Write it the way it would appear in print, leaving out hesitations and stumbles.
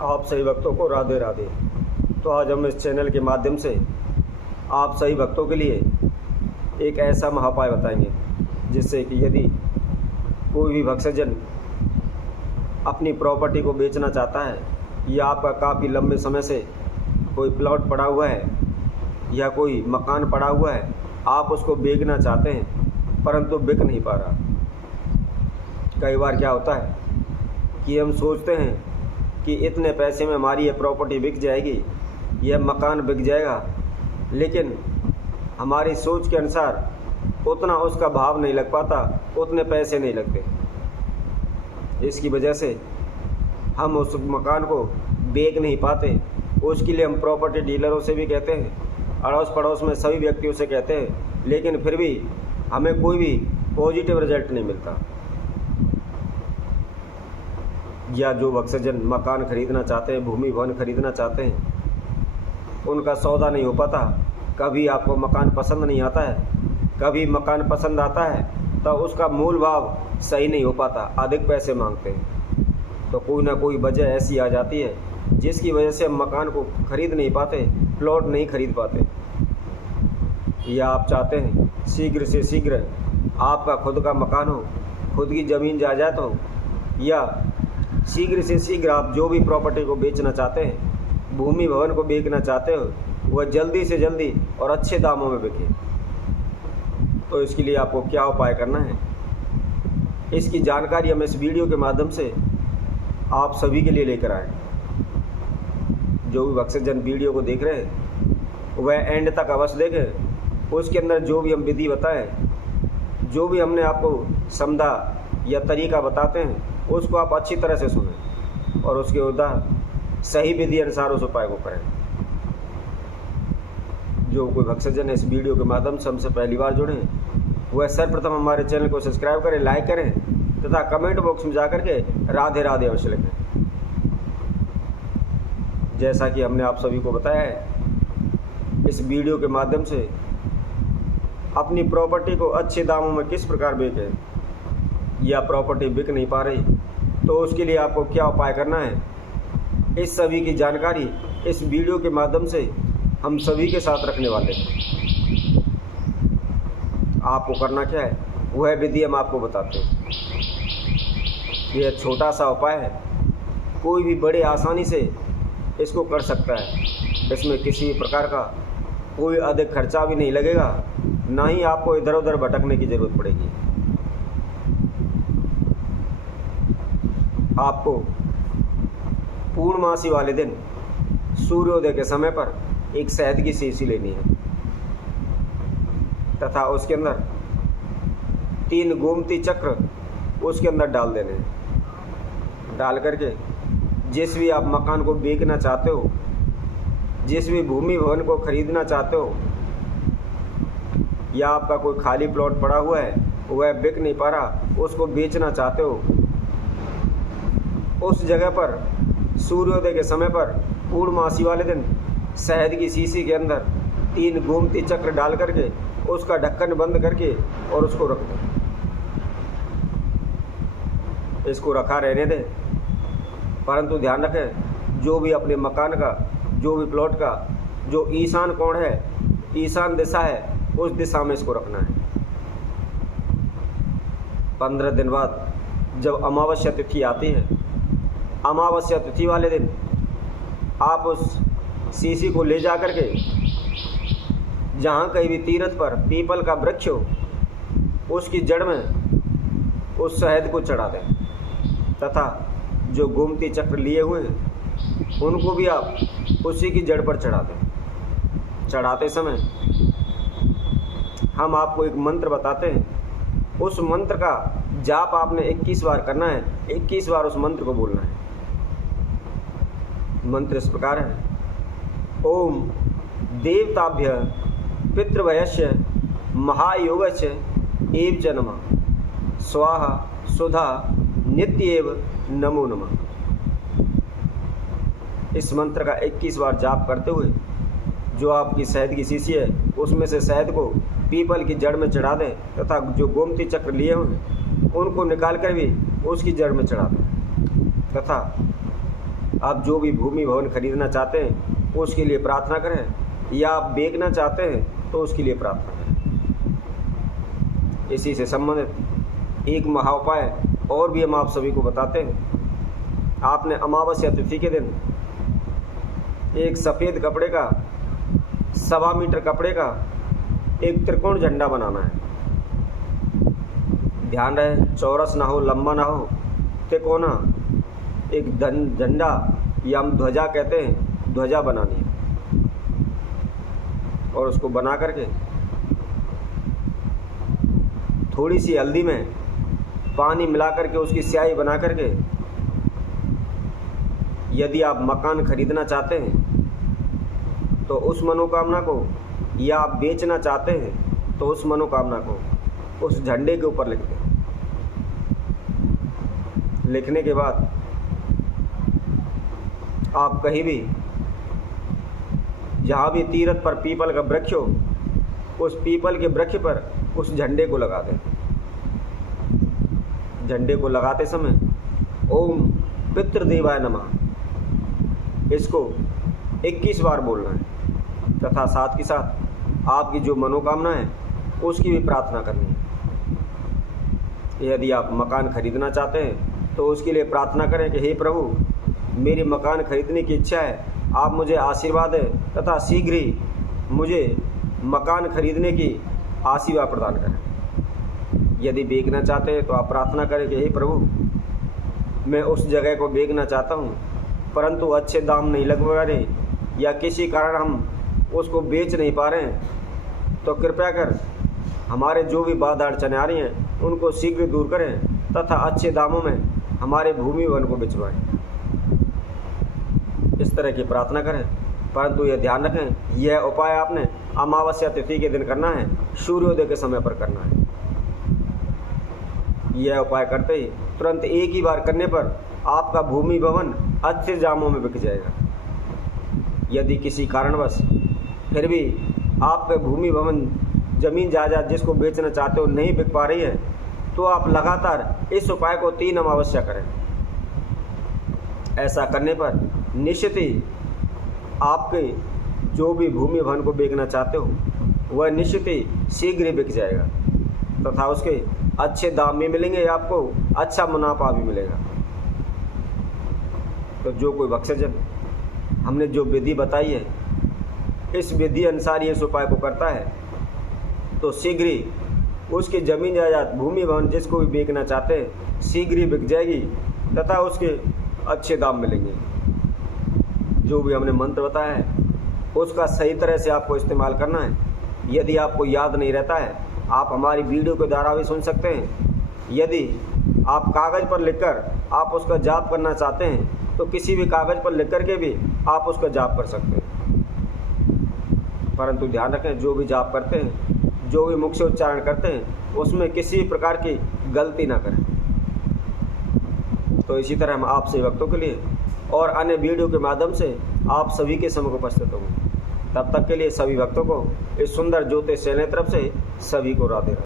आप सभी भक्तों को राधे राधे। तो आज हम इस चैनल के माध्यम से आप सभी भक्तों के लिए एक ऐसा महाउपाय बताएंगे जिससे कि यदि कोई भी भक्तजन अपनी प्रॉपर्टी को बेचना चाहता है या आपका काफ़ी लंबे समय से कोई प्लॉट पड़ा हुआ है या कोई मकान पड़ा हुआ है, आप उसको बेचना चाहते हैं परंतु बिक नहीं पा रहा। कई बार क्या होता है कि हम सोचते हैं कि इतने पैसे में हमारी ये प्रॉपर्टी बिक जाएगी, यह मकान बिक जाएगा, लेकिन हमारी सोच के अनुसार उतना उसका भाव नहीं लग पाता, उतने पैसे नहीं लगते। इसकी वजह से हम उस मकान को बेच नहीं पाते। उसके लिए हम प्रॉपर्टी डीलरों से भी कहते हैं, अड़ोस पड़ोस में सभी व्यक्तियों से कहते हैं, लेकिन फिर भी हमें कोई भी पॉजिटिव रिजल्ट नहीं मिलता। या जो भक्तजन मकान खरीदना चाहते हैं, भूमि भवन खरीदना चाहते हैं, उनका सौदा नहीं हो पाता। कभी आपको मकान पसंद नहीं आता है, कभी मकान पसंद आता है तो उसका मूल भाव सही नहीं हो पाता, अधिक पैसे मांगते हैं। तो कोई ना कोई वजह ऐसी आ जाती है जिसकी वजह से हम मकान को खरीद नहीं पाते, प्लॉट नहीं खरीद पाते। या आप चाहते हैं शीघ्र से शीघ्र आपका खुद का मकान हो, खुद की ज़मीन जायदाद हो, या शीघ्र से शीघ्र आप जो भी प्रॉपर्टी को बेचना चाहते हैं, भूमि भवन को बेचना चाहते हो, वह जल्दी से जल्दी और अच्छे दामों में बिके। तो इसके लिए आपको क्या उपाय करना है, इसकी जानकारी हम इस वीडियो के माध्यम से आप सभी के लिए लेकर आए। जो भी भक्तजन वीडियो को देख रहे हैं वह एंड तक अवश्य देखें। उसके अंदर जो भी हम विधि बताएं, जो भी हमने आपको समझा या तरीका बताते हैं, उसको आप अच्छी तरह से सुनें और उसके उदाहरण सही विधि अनुसार उस उपाय को करें। जो कोई भक्तजन इस वीडियो के माध्यम से हमसे पहली बार जुड़े हैं वह सर्वप्रथम हमारे चैनल को सब्सक्राइब करें, लाइक करें तथा कमेंट बॉक्स में जाकर के राधे राधे अवश्य लिखें। जैसा कि हमने आप सभी को बताया है, इस वीडियो के माध्यम से अपनी प्रॉपर्टी को अच्छे दामों में किस प्रकार बेचें, या प्रॉपर्टी बिक नहीं पा रही तो उसके लिए आपको क्या उपाय करना है, इस सभी की जानकारी इस वीडियो के माध्यम से हम सभी के साथ रखने वाले हैं। आपको करना क्या है वह विधि हम आपको बताते हैं। यह छोटा सा उपाय है, कोई भी बड़े आसानी से इसको कर सकता है। इसमें किसी प्रकार का कोई अधिक खर्चा भी नहीं लगेगा, ना ही आपको इधर उधर भटकने की ज़रूरत पड़ेगी। आपको पूर्णमासी वाले दिन सूर्योदय के समय पर एक शहद की शीशी लेनी है तथा उसके अंदर 3 गोमती चक्र उसके अंदर डाल देने हैं। डाल करके जिस भी आप मकान को बेचना चाहते हो, जिस भी भूमि भवन को खरीदना चाहते हो, या आपका कोई खाली प्लॉट पड़ा हुआ है वह बिक नहीं पा रहा, उसको बेचना चाहते हो, उस जगह पर सूर्योदय के समय पर पूर्णमासी वाले दिन शहद की शीशी के अंदर 3 गोमती चक्र डाल करके उसका ढक्कन बंद करके और उसको रख दो। इसको रखा रहने दें, परंतु ध्यान रखें जो भी अपने मकान का, जो भी प्लॉट का जो ईशान कोण है, ईशान दिशा है, उस दिशा में इसको रखना है। 15 दिन बाद जब अमावस्या तिथि आती है, अमावस्या तिथि वाले दिन आप उस शीशी को ले जा कर के जहाँ कहीं भी तीर्थ पर पीपल का वृक्ष हो, उसकी जड़ में उस शहद को चढ़ा दें तथा जो गोमती चक्र लिए हुए हैं उनको भी आप उसी की जड़ पर चढ़ा दें। चढ़ाते समय हम आपको एक मंत्र बताते हैं, उस मंत्र का जाप आपने 21 बार करना है, 21 बार उस मंत्र को बोलना है। मंत्र इस प्रकार है, ओम देवताभ्य पितृभयस्य महायोगस्य एव च नमः स्वाहा सुधा नित्येव नमो नमः। इस मंत्र का 21 बार जाप करते हुए जो आपकी शहद की शीशी है उसमें से शहद को पीपल की जड़ में चढ़ा दें तथा जो गोमती चक्र लिए हुए उनको निकाल कर भी उसकी जड़ में चढ़ा दें तथा आप जो भी भूमि भवन खरीदना चाहते हैं उसके लिए प्रार्थना करें, या आप बेचना चाहते हैं तो उसके लिए प्रार्थना करें। इसी से संबंधित एक महाउपाय और भी हम आप सभी को बताते हैं। आपने अमावस्या तिथि के दिन एक सफ़ेद कपड़े का 1.25 मीटर कपड़े का एक त्रिकोण झंडा बनाना है। ध्यान रहे, चौरस ना हो, लंबा ना हो, त्रिकोणा एक झंडा या हम ध्वजा कहते हैं, ध्वजा बनानी है। और उसको बना करके थोड़ी सी हल्दी में पानी मिला करके उसकी स्याही बना करके, यदि आप मकान खरीदना चाहते हैं तो उस मनोकामना को, या आप बेचना चाहते हैं तो उस मनोकामना को उस झंडे के ऊपर लिख दें। लिखने के बाद आप कहीं भी, जहाँ भी तीर्थ पर पीपल का वृक्ष हो, उस पीपल के वृक्ष पर उस झंडे को लगा दें। झंडे को लगाते समय ओम पितृदेवाय नमः इसको 21 बार बोलना है, तथा साथ के साथ आपकी जो मनोकामना है उसकी भी प्रार्थना करनी है। यदि आप मकान खरीदना चाहते हैं तो उसके लिए प्रार्थना करें कि हे प्रभु, मेरी मकान खरीदने की इच्छा है, आप मुझे आशीर्वाद दें तथा शीघ्र ही मुझे मकान खरीदने की आशीर्वाद प्रदान करें। यदि बेचना चाहते हैं तो आप प्रार्थना करें कि हे प्रभु, मैं उस जगह को बेचना चाहता हूँ, परंतु अच्छे दाम नहीं लग रहे, या किसी कारण हम उसको बेच नहीं पा रहे हैं, तो कृपया कर हमारे जो भी बाधा अड़चने आ रही हैं उनको शीघ्र दूर करें तथा अच्छे दामों में हमारे भूमि वन को बिचवाएं। इस तरह की प्रार्थना करें। परंतु यह ध्यान रखें, यह उपाय आपने अमावस्या तिथि के दिन करना है, सूर्योदय के समय पर करना है। यह उपाय करते ही तुरंत एक ही बार करने पर आपका भूमि भवन अच्छे दामों में बिक जाएगा। यदि किसी कारणवश फिर भी आपके भूमि भवन, जमीन जायदाद जिसको बेचना चाहते हो नहीं बिक पा रही है, तो आप लगातार इस उपाय को 3 अमावस्या करें। ऐसा करने पर निश्चित ही आपके जो भी भूमि भवन को बेचना चाहते हो वह निश्चित ही शीघ्र ही बिक जाएगा, तथा उसके अच्छे दाम भी मिलेंगे, आपको अच्छा मुनाफा भी मिलेगा। तो जो कोई भक्तजन हमने जो विधि बताई है, इस विधि अनुसार ये इस उपाय को करता है, तो शीघ्र ही उसकी जमीन जायदाद, भूमि भवन जिसको भी बेचना चाहते हैं शीघ्र ही बिक जाएगी तथा उसके अच्छे दाम मिलेंगे। जो भी हमने मंत्र बताया है उसका सही तरह से आपको इस्तेमाल करना है। यदि आपको याद नहीं रहता है, आप हमारी वीडियो के द्वारा भी सुन सकते हैं। यदि आप कागज़ पर लिखकर आप उसका जाप करना चाहते हैं तो किसी भी कागज़ पर लिख कर के भी आप उसका जाप कर सकते हैं। परंतु ध्यान रखें, जो भी जाप करते हैं, जो भी मुख से उच्चारण करते हैं, उसमें किसी भी प्रकार की गलती ना करें। तो इसी तरह हम आपसे भक्तों के लिए और अन्य वीडियो के माध्यम से आप सभी के सम्मुख उपस्थित होंगे। तब तक के लिए सभी भक्तों को इस सुंदर ज्योतिष चैनल तरफ से सभी को राधे राधे।